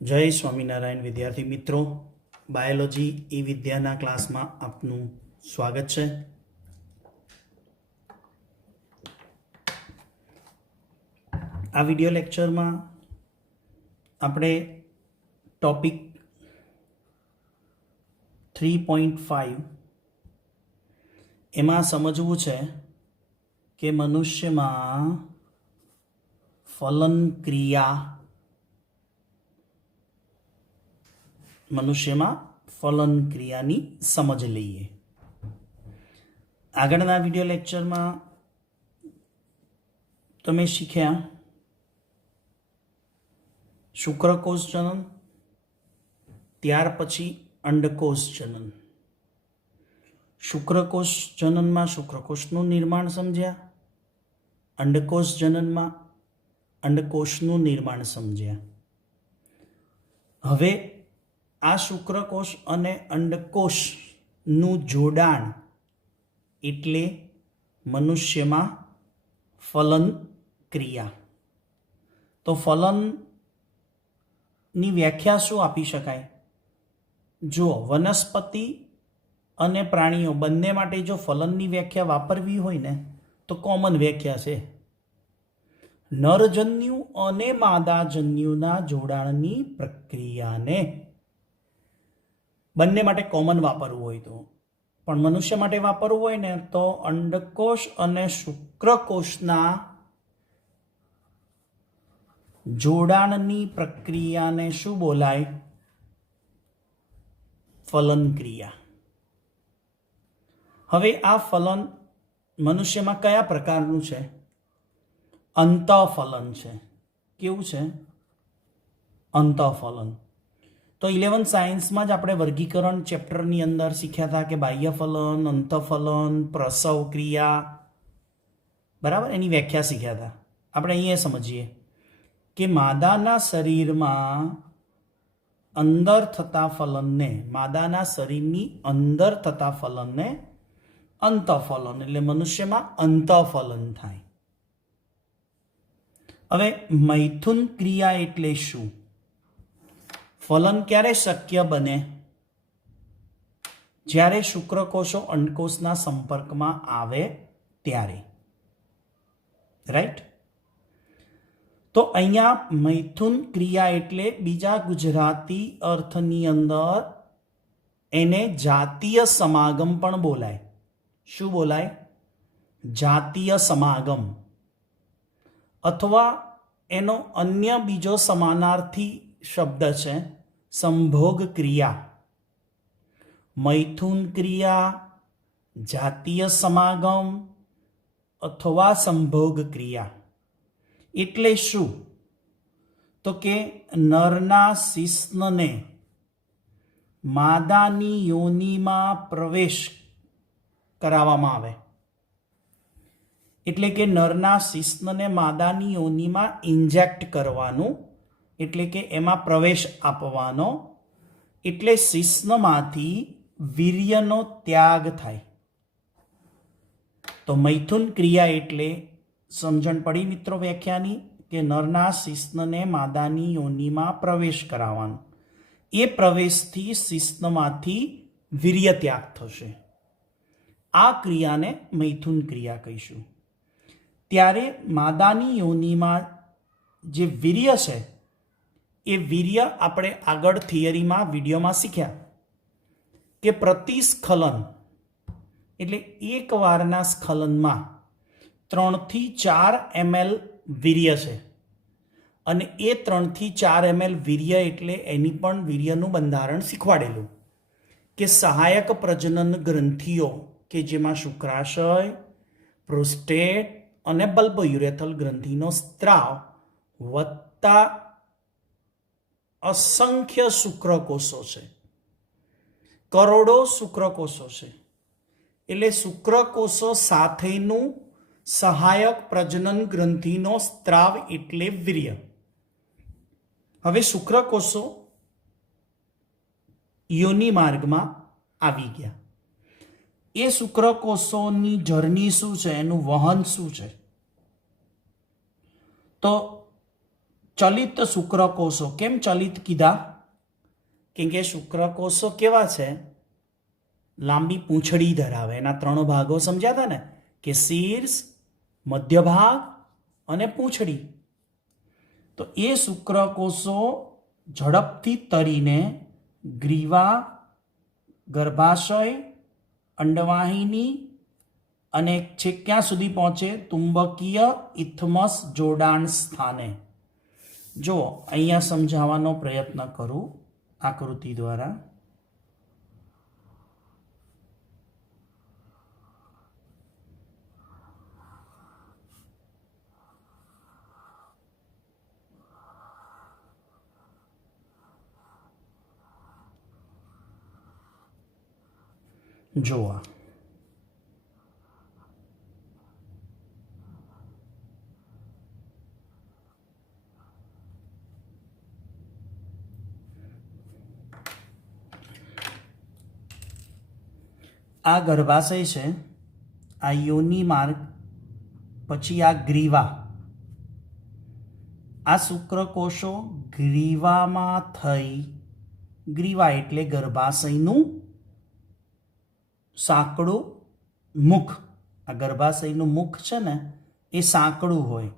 जय स्वामीनारायण विद्यार्थी मित्रों, बायोलॉजी ई विद्याना क्लास में आपनु स्वागत है। आ विडियो लेक्चर में આપણે टॉपिक 3.5 એમાં સમજવું છે કે મનુષ્યમાં ફલન ક્રિયા મનુષ્યમાં ફલન ક્રિયાની સમજ લઈએ। આગળના વિડિયો લેક્ચરમાં તમે શીખ્યા શુક્રકોષ જનન, ત્યાર પછી અંડકોષ જનન। શુક્રકોષ જનનમાં શુક્રકોષનું નિર્માણ સમજ્યા, અંડકોષ જનનમાં અંડકોષનું નિર્માણ સમજ્યા। હવે આ શુક્રકોષ અને અંડકોષનું જોડાણ એટલે મનુષ્યમાં ફલન ક્રિયા। તો ફલનની વ્યાખ્યા શું આપી શકાય? જો વનસ્પતિ અને પ્રાણીઓ બંને માટે જો ફલનની વ્યાખ્યા વાપરવી હોય ને તો કોમન વ્યાખ્યા છે, નરજન્યુ અને માદાજન્યુના જોડાણની પ્રક્રિયાને બંને માટે કોમન વાપરવું હોય તો, પણ મનુષ્ય માટે વાપરવું હોય ને તો અંડકોષ અને શુક્રકોષના જોડાણની પ્રક્રિયાને શું બોલાય? ફલન ક્રિયા। હવે આ ફલન મનુષ્યમાં કયા પ્રકારનું છે? અંતઃફલન છે। કેવું છે? અંતઃફલન। तो 11 साइंस में ज आपणे वर्गीकरण चेप्टरनी अंदर शीख्या था कि बाह्यफलन, अंतःफलन, प्रसव क्रिया, बराबर एनी व्याख्या शीख्या था। आपणे अहींया समझीए कि मादाना शरीरमां अंदर थता फलनने, मादाना शरीरनी अंदर थता फलनने अंतःफलन एटले मनुष्यमां अंतःफलन थाय। हवे मैथुन क्रिया एटले शुं? फलन क्यारे शक्य बने? ज्यारे शुक्रकोषो अंडकोषना संपर्कमां आवे त्यारे, राइट? तो अहींया मैथुन क्रिया एटले बीजा गुजराती अर्थनी अंदर एने जातीय समागम पण बोलाय। शुं बोलाय? जातीय समागम, अथवा एनो अन्य बीजो समानार्थी शब्द है संभोग क्रिया। मैथुन क्रिया, जातीय समागम अथवा संभोग क्रिया एटले शू? तो के नरना शिश्नने मादानी योनिमां प्रवेश करावामां आवे, एटले के नरना शिश्नने मादानी योनिमां इंजेक्ट करवानुं, એટલે કે એમાં પ્રવેશ આપવાનો, એટલે શિશ્નમાંથી વીર્યનો ત્યાગ થાય। તો મૈથુન ક્રિયા એટલે સમજણ પડી મિત્રો વ્યાખ્યાની કે નરના શિશ્નને માદાની યોનિમાં પ્રવેશ કરાવવાનો, એ પ્રવેશથી શિશ્નમાંથી વીર્ય ત્યાગ થશે। આ ક્રિયાને મૈથુન ક્રિયા કહીશું। ત્યારે માદાની યોનિમાં જે વીર્ય છે એ વીર્ય આપણે આગળ થિયરીમાં વિડીયોમાં શીખ્યા કે પ્રતિસ્ખલન એટલે એક વારના સ્ખલનમાં 3 થી 4 ml વીર્ય છે, અને એ 3 થી 4 ml વીર્ય એટલે એની પણ વીર્યનું બંધારણ શીખવાડેલું કે સહાયક પ્રજનન ગ્રંથિઓ કે જેમાં શુક્રાશય, પ્રોસ્ટેટ અને બલ્બયુરેથલ ગ્રંથિનો સ્ત્રાવ વત્તા असंख्य शुक्रकोषो छे, करोड़ो शुक्रकोषो छे, एटले शुक्रकोषो साथेनुं सहायक प्रजनन ग्रंथिनो स्त्राव एटले वीर्य। हवे शुक्रकोषो योनि मार्गमां आवी गया। ए शुक्रकोषोनी जर्नी शुं छे, एनुं वहन शुं छे? तो ચલિત શુક્રકોષો. કેમ ચલિત કીધા? કેમ કે શુક્રકોષો કેવા છે? લાંબી પૂંછડી ધરાવે. એના 3 ભાગો સમજ્યા હતા ને, કે શીર્ષ, મધ્ય ભાગ અને પૂંછડી. તો એ શુક્રકોષો ઝડપથી તરીને ગ્રીવા, ગર્ભાશય, અંડવાહિની અને છેક ક્યાં સુધી પહોંચે? તુંબકીય ઇથમસ જોડાણ સ્થાને. જો અહીંયા સમજાવવાનો પ્રયત્ન કરું આકૃતિ દ્વારા. જોવા આ ગર્ભાશય છે, આ યોનિ માર્ગ, પછી આ ગ્રીવા. આ શુક્રકોષો ગ્રીવામાં થઈ, ગ્રીવા એટલે ગર્ભાશયનું સાંકડું મુખ. આ ગર્ભાશયનું મુખ છે ને એ સાંકડું હોય,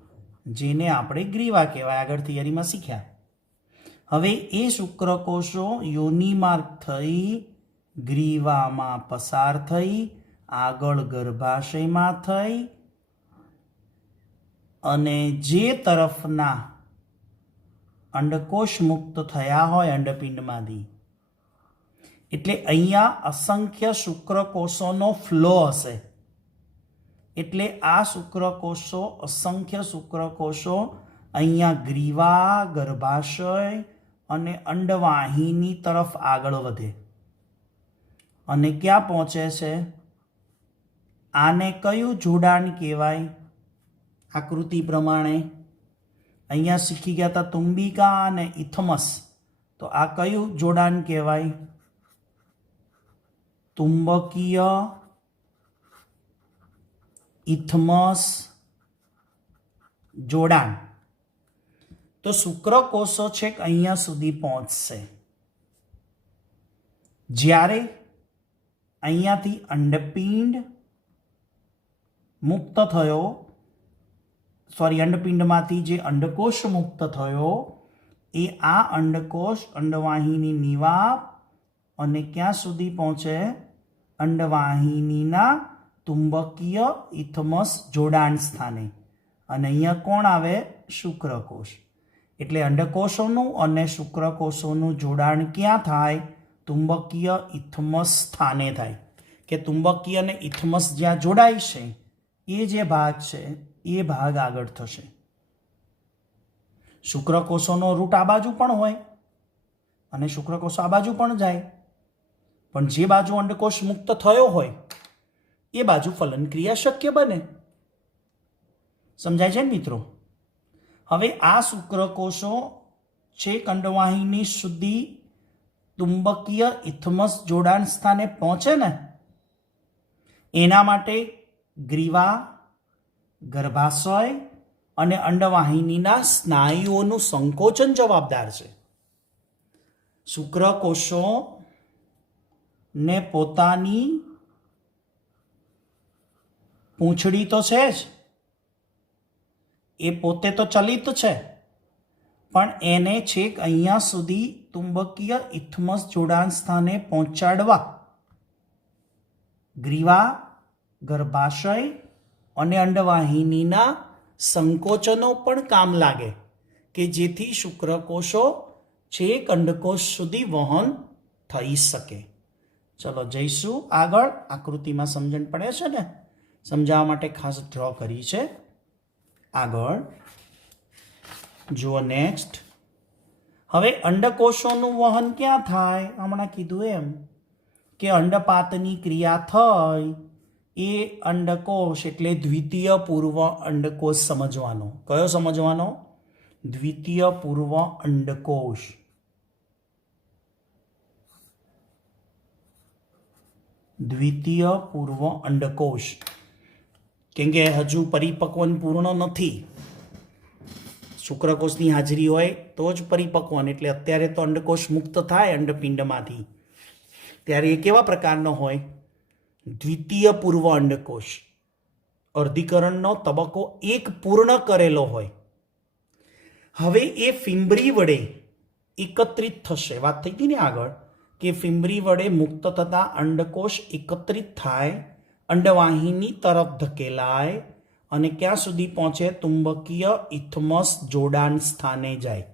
જેને આપણે ગ્રીવા કહેવાય, આગળ થિયરીમાં શીખ્યા. હવે એ શુક્રકોષો યોનિ માર્ગ થઈ, ગ્રીવામાં પસાર થઈ, આગળ ગર્ભાશયમાં થઈ અને જે તરફના અંડકોષ મુક્ત થયા હોય અંડપિંડમાંથી, એટલે અહીંયા અસંખ્ય શુક્રકોષોનો ફ્લો હશે. એટલે આ શુક્રકોષો, અસંખ્ય શુક્રકોષો અહીંયા ગ્રીવા, ગર્ભાશય અને અંડવાહિની તરફ આગળ વધે અને ક્યાં પહોંચે છે? આને કયું જોડાણ કહેવાય? આકૃતિ પ્રમાણે અહીંયા શીખી ગયા હતા તુંબિકા અને ઇથમસ. તો આ કયું જોડાણ કહેવાય? તુંબકીય ઇથમસ જોડાણ. તો શુક્રકોષો છેક અહીંયા સુધી પહોંચશે. જ્યારે અહીંયાથી અંડપિંડ મુક્ત થયો, અંડપિંડમાંથી જે અંડકોષ મુક્ત થયો, એ આ અંડકોષ અંડવાહિની નિવાપ અને ક્યાં સુધી પહોંચે? અંડવાહિનીના તુંબકીય ઇથમસ જોડાણ સ્થાને. અને અહીંયા કોણ આવે? શુક્રકોષ. એટલે અંડકોષોનું અને શુક્રકોષોનું જોડાણ ક્યાં થાય? તુંબકીય ઇથમસ સ્થાને થાય. કે તુંબકીય અને ઇથમસ જ્યાં જોડાય છે એ જે ભાગ છે એ ભાગ આગળ થશે. શુક્રકોષોનો રૂટ આ બાજુ પણ હોય અને શુક્રકોષો આ બાજુ પણ જાય, પણ જે બાજુ અંડકોષ મુક્ત થયો હોય એ બાજુ ફલન ક્રિયા શક્ય બને. સમજાય છે ને મિત્રો? હવે આ શુક્રકોષો છેક અંડવાહિની સુધી તુંબકીય ઇથમસ જોડાણ સ્થાને પહોંચે ને, એના માટે ગ્રીવા, ગર્ભાશય અને અંડવાહિનીના સ્નાયુઓનું સંકોચન જવાબદાર છે. શુક્રકોષો ને પોતાની પૂંછડી તો છે જ, એ પોતે તો ચલિત છે, પણ એને છેક અહીંયા સુધી તુંબકીય ઇથમસ જોડાણ સ્થાને પહોંચાડવા ગ્રીવા, ગર્ભાશય અને અંડવાહિનીના સંકોચનો પણ કામ લાગે, કે જેથી શુક્રકોષો છેક અંડકોષ સુધી વહન થઈ શકે. ચલો જઈશું આગળ. આકૃતિમાં સમજણ પડે છે ને? સમજાવવા માટે ખાસ ડ્રો કરી છે. આગળ જુઓ નેક્સ્ટ. હવે અંડકોષોનું વહન ક્યાં થાય? હમણાં કીધું એમ કે અંડપાતની ક્રિયા થઈ એ અંડકોષ એટલે દ્વિતીય પૂર્વ અંડકોષ સમજવાનો. કયો સમજવાનો? દ્વિતીય પૂર્વ અંડકોષ. દ્વિતીય પૂર્વ અંડકોષ કેમ કે હજુ પરિપક્વન પૂર્ણ નથી. શુક્રકોષની હાજરી હોય તો જ પરિપક્વન. એટલે અત્યારે તો અંડકોષ મુક્ત થાય અંડપિંડમાંથી, ત્યારે એ કેવા પ્રકારનો હોય? દ્વિતીય પૂર્વ અંડકોષ. અર્ધીકરણનો તબક્કો 1 પૂર્ણ કરેલો હોય. હવે એ ફિંબરી વડે એકત્રિત થશે. વાત થઈ હતી ને આગળ કે ફિંબરી વડે મુક્ત થતા અંડકોષ એકત્રિત થાય, અંડવાહિની તરફ ધકેલાય અને ક્યાં સુધી પહોંચે? ચુંબકીય ઇથમસ જોડાણ સ્થાને જાય.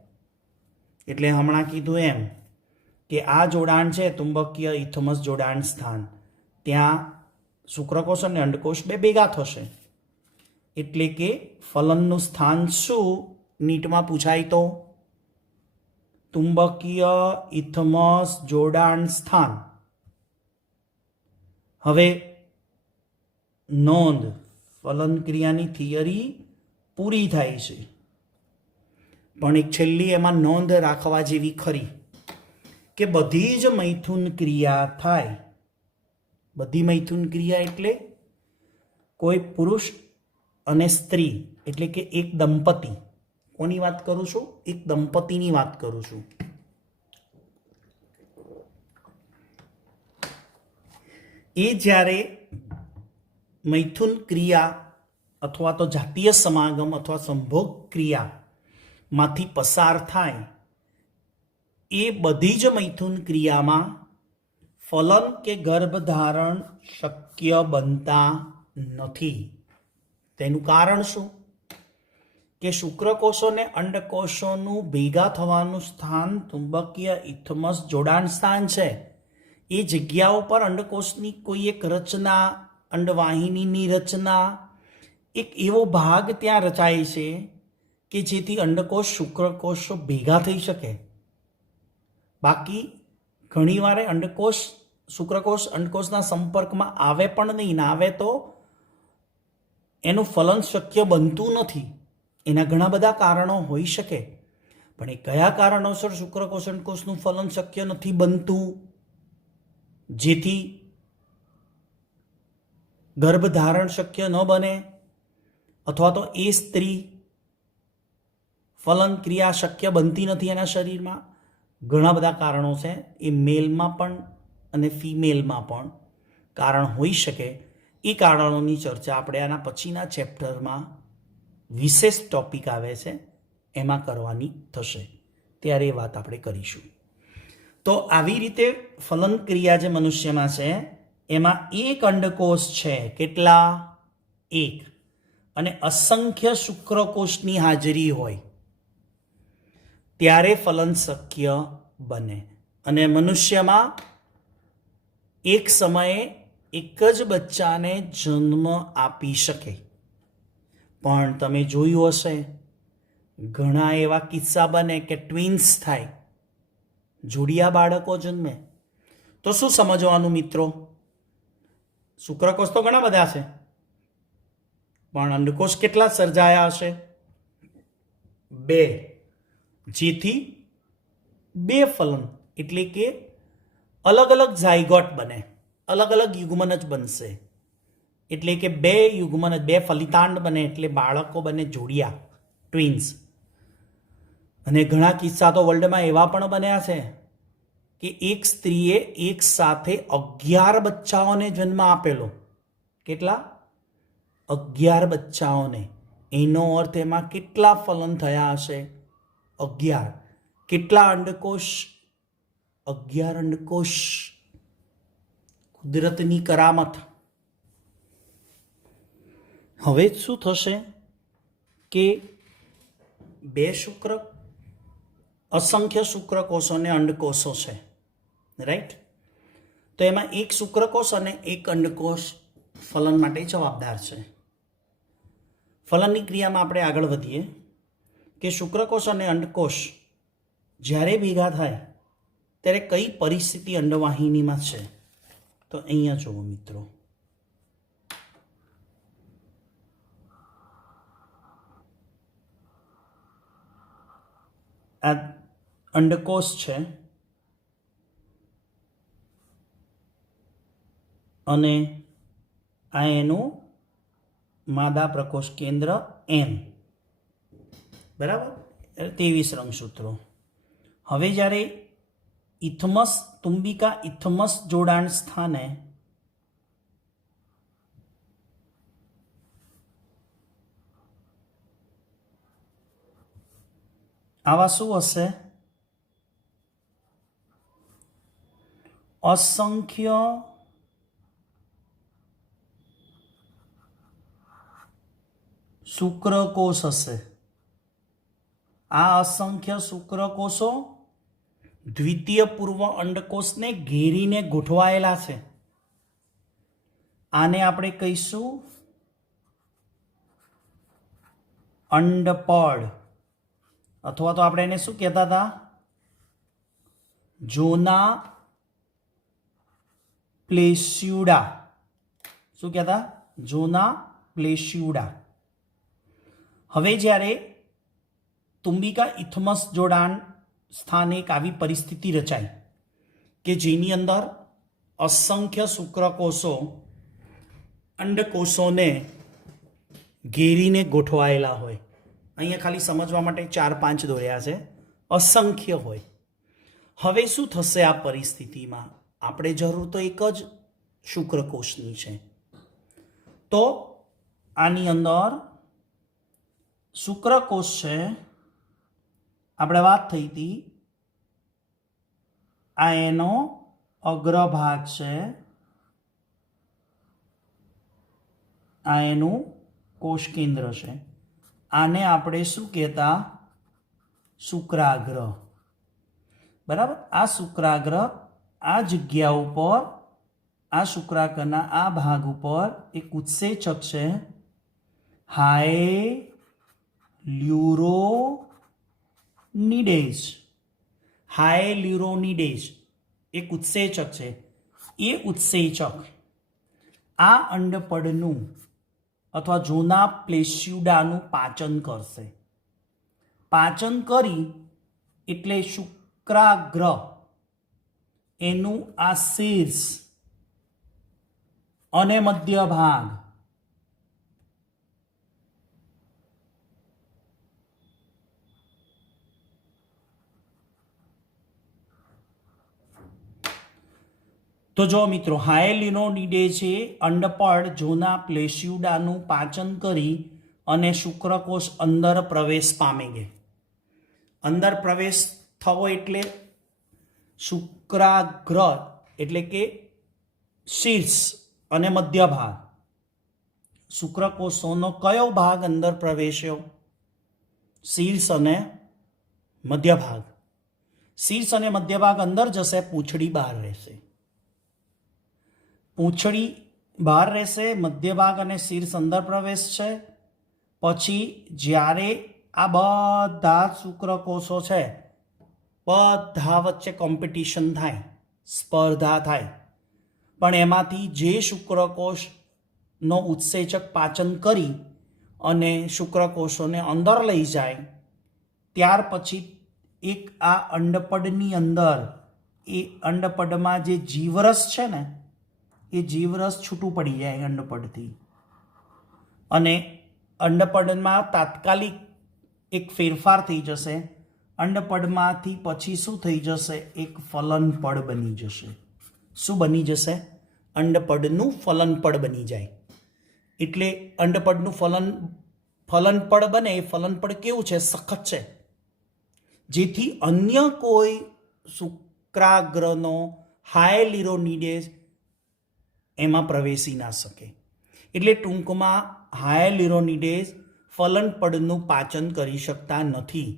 એટલે હમણાં કીધું એમ કે આ જોડાણ છે ચુંબકીય ઇથમસ જોડાણ સ્થાન, ત્યાં શુક્રકોષ અને અંડકોષ બે ભેગા થશે. એટલે કે ફલનનું સ્થાન શું નીટમાં પૂછાય તો? ચુંબકીય ઇથમસ જોડાણ સ્થાન. હવે નોંધ, ફલન ક્રિયાની થિયરી પૂરી થાય છે, પણ એક છેલ્લી એમાં નોંધ રાખવા જેવી ખરી કે બધી જ મૈથુન ક્રિયા થાય. બધી મૈથુન ક્રિયા એટલે કોઈ પુરુષ અને સ્ત્રી, એટલે કે એક દંપતી. કોની વાત કરું છું? એક દંપતીની વાત કરું છું. એ જ્યારે મૈથુન ક્રિયા અથવા તો જાતીય સમાગમ અથવા સંભોગ ક્રિયામાંથી પસાર થાય, એ બધી જ મૈથુન ક્રિયામાં ફલન કે ગર્ભધારણ શક્ય બનતા નથી. તેનું કારણ શું? કે શુક્રકોષો અને અંડકોષોનું ભેગા થવાનું સ્થાન ચુંબકીય ઇથમસ જોડાણ સ્થાન છે. એ જગ્યા ઉપર અંડકોષની કોઈ એક રચના, અંડવાહિનીની રચના, એક એવો ભાગ ત્યાં રચાય છે કે જેથી અંડકોષ શુક્રકોષો ભેગા થઈ શકે. બાકી ઘણીવાર અંડકોષ શુક્રકોષ અંડકોષના સંપર્કમાં આવે પણ નહીં. ના આવે તો એનું ફલન શક્ય બનતું નથી. એના ઘણા બધા કારણો હોઈ શકે, પણ એ કયા કારણોસર શુક્રકોષ અંડકોષનું ફલન શક્ય નથી બનતું, જેથી ગર્ભધારણ શક્ય ન બને, અથવા તો એ સ્ત્રી ફલન ક્રિયા શક્ય બનતી નથી એના શરીરમાં? ઘણા બધા કારણો છે. એ મેલમાં પણ અને ફિમેલમાં પણ કારણ હોઈ શકે. એ કારણોની ચર્ચા આપણે આના પછીના ચેપ્ટરમાં, વિશેષ ટોપિક આવે છે એમાં કરવાની થશે, ત્યારે એ વાત આપણે કરીશું. તો આવી રીતે ફલન ક્રિયા જે મનુષ્યમાં છે એમાં એક અંડકોષ છે. કેટલા? એક. અને અસંખ્ય શુક્રકોષની હાજરી હોય ત્યારે ફલન શક્ય બને. અને મનુષ્યમાં એક સમયે એક જ બચ્ચાને જન્મ આપી શકે. પણ તમે જોયું હશે ઘણા એવા કિસ્સા બને કે ટ્વિન્સ થાય, જોડિયા બાળકો જન્મે. તો શું સમજવાનું મિત્રો? શુક્રકોષ તો ઘણા બધા છે, પણ અંડકોષ કેટલા સર્જાયા હશે? 2. જેથી 2 ફલન, એટલે કે અલગ અલગ ઝાયગોટ બને, અલગ અલગ યુગ્મન જ બનશે. એટલે કે 2 યુગ્મન, 2 ફલિતાંડ બને, એટલે બાળકો બને જોડિયા, ટ્વિન્સ. અને ઘણા કિસ્સા તો વર્લ્ડમાં એવા પણ બન્યા છે કે એક સ્ત્રીએ એક સાથે 11 બચ્ચાઓને જન્મ આપેલો. કેટલા? 11 બચ્ચાઓને. એનો અર્થ એમાં કેટલા ફલન થયા હશે? 11. કેટલા અંડકોષ? 11 અંડકોષ. કુદરતની કરામત. હવે શું થશે કે 2 અસંખ્ય શુક્રકોષો અને અંડકોષો છે, રાઈટ? તો એમાં એક શુક્રકોષ અને એક અંડકોષ ફલન માટે જવાબદાર છે. ફલનની ક્રિયામાં આપણે આગળ વધીએ કે શુક્રકોષ અને અંડકોષ જ્યારે ભેગા થાય ત્યારે કઈ પરિસ્થિતિ અંડવાહિનીમાં છે. તો અહીંયા જુઓ મિત્રો, આ અંડકોષ છે અને આ એનું માદા પ્રકોષ કેન્દ્ર N, બરાબર? 23 રંગસૂત્રો. હવે જ્યારે ઇથમસ તુંબિકા ઇથમસ જોડાણ સ્થાને આવા શું હશે? અસંખ્ય શુક્રકોષ હશે. આ અસંખ્ય શુક્રકોષો દ્વિતીય પૂર્વ અંડકોષને ઘેરીને ગોઠવાયેલા છે. આને આપણે કહીશું અંડપડ, અથવા તો આપણે એને શું કહેતા હતા? જોના પ્લેસ્યુડા. શું કહેતા? જોના પ્લેસ્યુડા. હવે જ્યારે તુંબિકા ઇથમસ જોડાણ સ્થાને એક આવી પરિસ્થિતિ રચાય કે જેની અંદર અસંખ્ય શુક્રકોષો અંડકોષોને ઘેરીને ગોઠવાયેલા હોય. અહીંયા ખાલી સમજવા માટે 4-5 દોર્યા છે. અસંખ્ય હોય. હવે શું થશે આ પરિસ્થિતિમાં? આપણે જરૂર તો એક જ શુક્રકોષની છે. તો આની અંદર શુક્રકોષ છે, આપણે વાત થઈ હતી, આ એનો અગ્રભાગ છે, આ એનું કોષ કેન્દ્ર છે. આને આપણે શું કહેતા? શુક્રાગ્ર. બરાબર. આ શુક્રાગ્ર આ જગ્યા ઉપર, આ શુક્રાગ્રના આ ભાગ ઉપર એક ઉત્સેચક છે, હાયલ્યુરોનિડેઝ. હાયલ્યુરોનિડેઝ એક ઉત્સેચક છે. એ ઉત્સેચક આ અંડપડનું અથવા જોના પ્લેસ્યુડાનું પાચન કરશે. પાચન કરી એટલે શુક્રાગ્ર એનું આ શીર્ષ અને મધ્ય ભાગ તો જો મિત્રો, હાયલ્યુરોનિડેઝ છે અંડપડ જોના પ્લેસ્યુડાનું પાચન કરી અને શુક્રકોષ અંદર પ્રવેશ પામે છે. અંદર પ્રવેશ થવો એટલે શુક્રાગ્ર એટલે કે શીર્ષ અને મધ્ય ભાગ. શુક્રકોષોનો કયો ભાગ અંદર પ્રવેશ્યો? શીર્ષ અને મધ્ય ભાગ. શીર્ષ અને મધ્ય ભાગ અંદર જશે, પૂંછડી બહાર રહેશે. પૂંછડી બહાર રહેશે, મધ્ય ભાગ અને શીર્ષ અંદર પ્રવેશ છે. પછી જ્યારે આ બધા શુક્રકોષો છે, બધા વચ્ચે કોમ્પિટિશન થાય, સ્પર્ધા થાય, પણ એમાંથી જે શુક્રકોષનો ઉત્સેચક પાચન કરી અને શુક્રકોષોને અંદર લઈ જાય, ત્યાર પછી એક આ અંડપડની અંદર એ અંડપડમાં જે જીવરસ છે ને, એ જીવરસ છૂટું પડી જાય અંડપડથી, અને અંડપડમાં તાત્કાલિક એક ફેરફાર થઈ જશે. અંડપડમાંથી પછી શું થઈ જશે? એક ફલનપડ બની જશે. શું બની જશે? અંડપડનું ફલનપડ બની જાય. એટલે અંડપડનું ફલનપડ બને. એ ફલનપડ કેવું છે? સખત છે, જેથી અન્ય કોઈ શુક્રાગ્રનો હાયલ્યુરોનિડેઝ એમાં પ્રવેશી ના શકે. એટલે ટૂંકમાં હાયલ્યુરોનિડેઝ ફલનપડનું પાચન કરી શકતા નથી.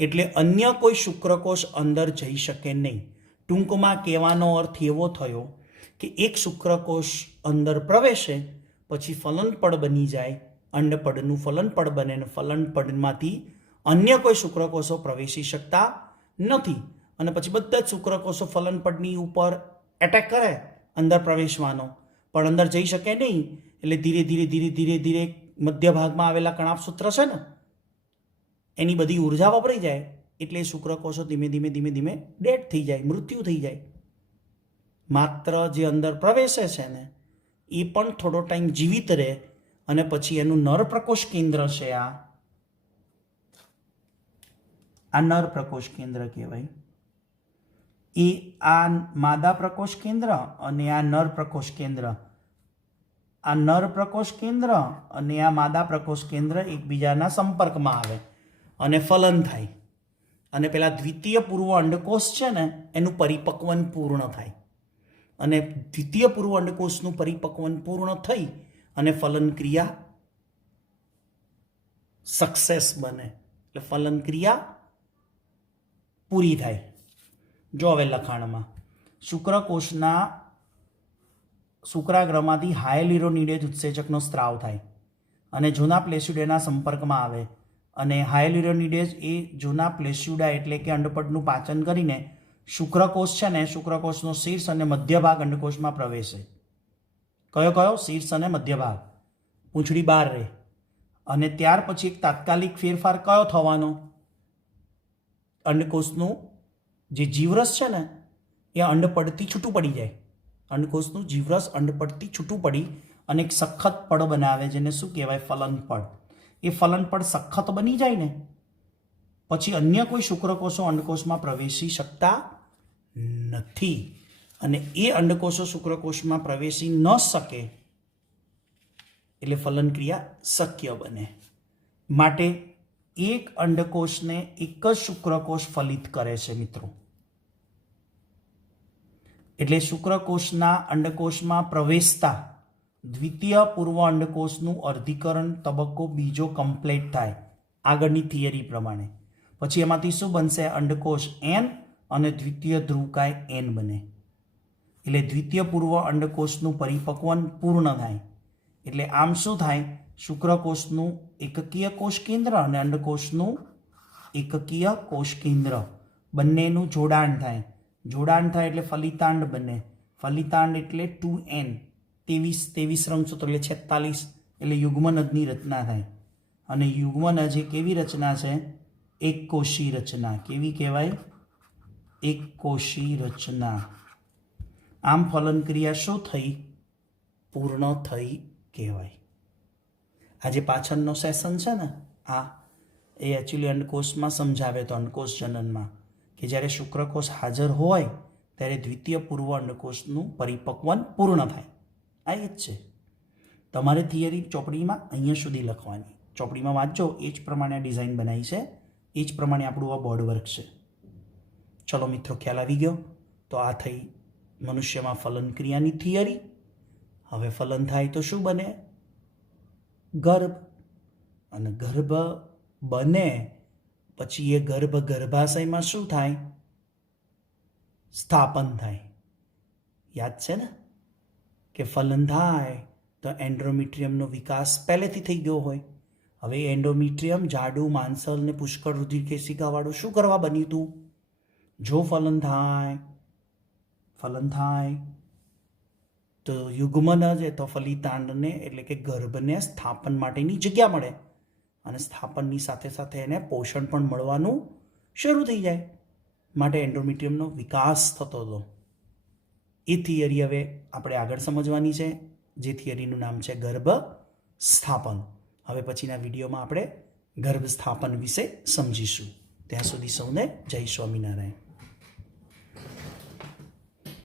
એટલે અન્ય કોઈ શુક્રકોષ અંદર જઈ શકે નહીં. ટૂંકમાં કહેવાનો અર્થ એવો થયો કે એક શુક્રકોષ અંદર પ્રવેશે, પછી ફલનપડ બની જાય, અંડપડનું ફલનપડ બને, અને ફલનપડમાંથી અન્ય કોઈ શુક્રકોષો પ્રવેશી શકતા નથી. અને પછી બધા જ શુક્રકોષો ફલનપડની ઉપર એટેક કરે અંદર પ્રવેશવાનો, પણ અંદર જઈ શકે નહીં. એટલે ધીરે ધીરે ધીરે ધીરે ધીરે મધ્ય ભાગમાં આવેલા કણાભસૂત્ર છે ને, એની બધી ઉર્જા વપરાઈ જાય. એટલે શુક્રકોષો ધીમે ધીમે ધીમે ધીમે ડેડ થઈ જાય, મૃત્યુ થઈ જાય. માત્ર જે અંદર પ્રવેશે છે ને, એ પણ થોડો ટાઈમ જીવિત રહે, અને પછી એનું નર પ્રકોષ કેન્દ્ર છે, આ નર પ્રકોષ કેન્દ્ર કહેવાય. એ આ માદા પ્રકોષ કેન્દ્ર અને આ નર પ્રકોષ કેન્દ્ર, આ નર પ્રકોષ કેન્દ્ર અને આ માદા પ્રકોષ કેન્દ્ર એકબીજાના સંપર્કમાં આવે અને ફલન થાય. અને પેલા દ્વિતીય પૂર્વ અંડકોષ છે ને એનું પરિપક્વન પૂર્ણ થાય. અને દ્વિતીય પૂર્વ અંડકોષનું પરિપક્વન પૂર્ણ થઈ અને ફલન ક્રિયા સક્સેસ બને, એટલે ફલન ક્રિયા પૂરી થાય. જો હવે લખાણમાં શુક્રકોષના શુક્રાગ્રમાંથી હાયલ્યુરોનિડેઝ ઉત્સેચકનો સ્ત્રાવ થાય અને જૂના પ્લેસ્યુડાના સંપર્કમાં આવે. અને હાયલ્યુરોનિડેઝ એ જૂના પ્લેસ્યુડા એટલે કે અંડપટનું પાચન કરીને શુક્રકોષ છે ને, શુક્રકોષનો શીર્ષ અને મધ્ય ભાગ અંડકોષમાં પ્રવેશે. કયો કયો? શીર્ષ અને મધ્ય ભાગ, પૂંછડી બહાર રહે. અને ત્યાર પછી એક તાત્કાલિક ફેરફાર કયો થવાનો? અંડકોષનું જે જીવરસ છે ને એ અંડપટથી છૂટું પડી જાય. અંડકોષનું જીવરસ અંડપટથી છૂટું પડી અને એક સખત પડ બનાવે, જેને શું કહેવાય? ફલન પડ. એ ફલન પડ સખત બની જાય ને પછી અન્ય કોઈ શુક્રકોષો અંડકોષમાં પ્રવેશી શકતા નથી. અને એ અંડકોષો શુક્રકોષમાં પ્રવેશી ન શકે એટલે ફલન ક્રિયા શક્ય બને. માટે એક અંડકોષને એક જ શુક્રકોષ ફલિત કરે છે મિત્રો. એટલે શુક્રકોષના અંડકોષમાં પ્રવેશતા દ્વિતીય પૂર્વ અંડકોષનું અર્ધીકરણ તબક્કો બીજો કમ્પ્લીટ થાય આગળની થિયરી પ્રમાણે. પછી એમાંથી શું બનશે? અંડકોષ એન અને દ્વિતીય ધ્રુવકાય એન બને. એટલે દ્વિતીય પૂર્વ અંડકોષનું પરિપક્વન પૂર્ણ થાય. એટલે આમ શું થાય? શુક્રકોષનું એકકીય કોષ કેન્દ્ર અને અંડકોષનું એકકીય કોષ કેન્દ્ર બંનેનું જોડાણ થાય. જોડાણ થાય એટલે ફલિતાંડ બને. ફલિતાંડ એટલે 2n, 23 રંગસૂત્રો એટલે 46, એટલે યુગ્મનજની રચના થાય. અને યુગ્મનજ એ કેવી રચના છે? એક કોષી રચના. કેવી કહેવાય? એક કોષી રચના. આમ ફલન ક્રિયા શું થઈ? પૂર્ણ થઈ કહેવાય. આ જે પાછળનો સેશન છે ને એ એકચ્યુઅલી અંડકોષમાં સમજાવે તો અંડકોષ જનનમાં કે જ્યારે શુક્રકોષ હાજર હોય ત્યારે દ્વિતીય પૂર્વ અંડકોષનું પરિપક્વન પૂર્ણ થાય. આ જ છે. તમારે થિયરી ચોપડીમાં અહીંયા સુધી લખવાની. ચોપડીમાં વાંચજો, એ જ પ્રમાણે આ ડિઝાઇન બનાવી છે, એ જ પ્રમાણે આપણું આ બોર્ડ વર્ક છે. ચલો મિત્રો, ખ્યાલ આવી ગયો? તો આ થઈ મનુષ્યમાં ફલન ક્રિયાની થિયરી. હવે ફલન થાય તો શું બને? ગર્ભ. અને ગર્ભ બને પછી એ ગર્ભાશયમાં શું થાય? સ્થાપન થાય. યાદ છે ને કે ફલન થાય તો એન્ડોમેટ્રિયમનો વિકાસ પહેલેથી થઈ ગયો હોય. હવે એન્ડોમેટ્રિયમ જાડું માંસલ ને પુષ્કળ રુધિર કેશિકાવાળું શું કરવા બન્યું હતું? જો ફલન થાય તો યુગ્મનજ તો ફલિતાંડને એટલે કે ગર્ભને સ્થાપન માટેની જગ્યા મળે અને સ્થાપનની સાથે સાથે એને પોષણ પણ મળવાનું શરૂ થઈ જાય. માટે એન્ડોમેટ્રિયમનો વિકાસ થતો હતો. એ થિયરી હવે આપણે આગળ સમજવાની છે, જે થિયરીનું નામ છે ગર્ભ સ્થાપન. હવે પછીના વિડીયોમાં આપણે ગર્ભ સ્થાપન વિશે સમજીશું. ત્યાં સુધી સૌને જય સ્વામિનારાયણ.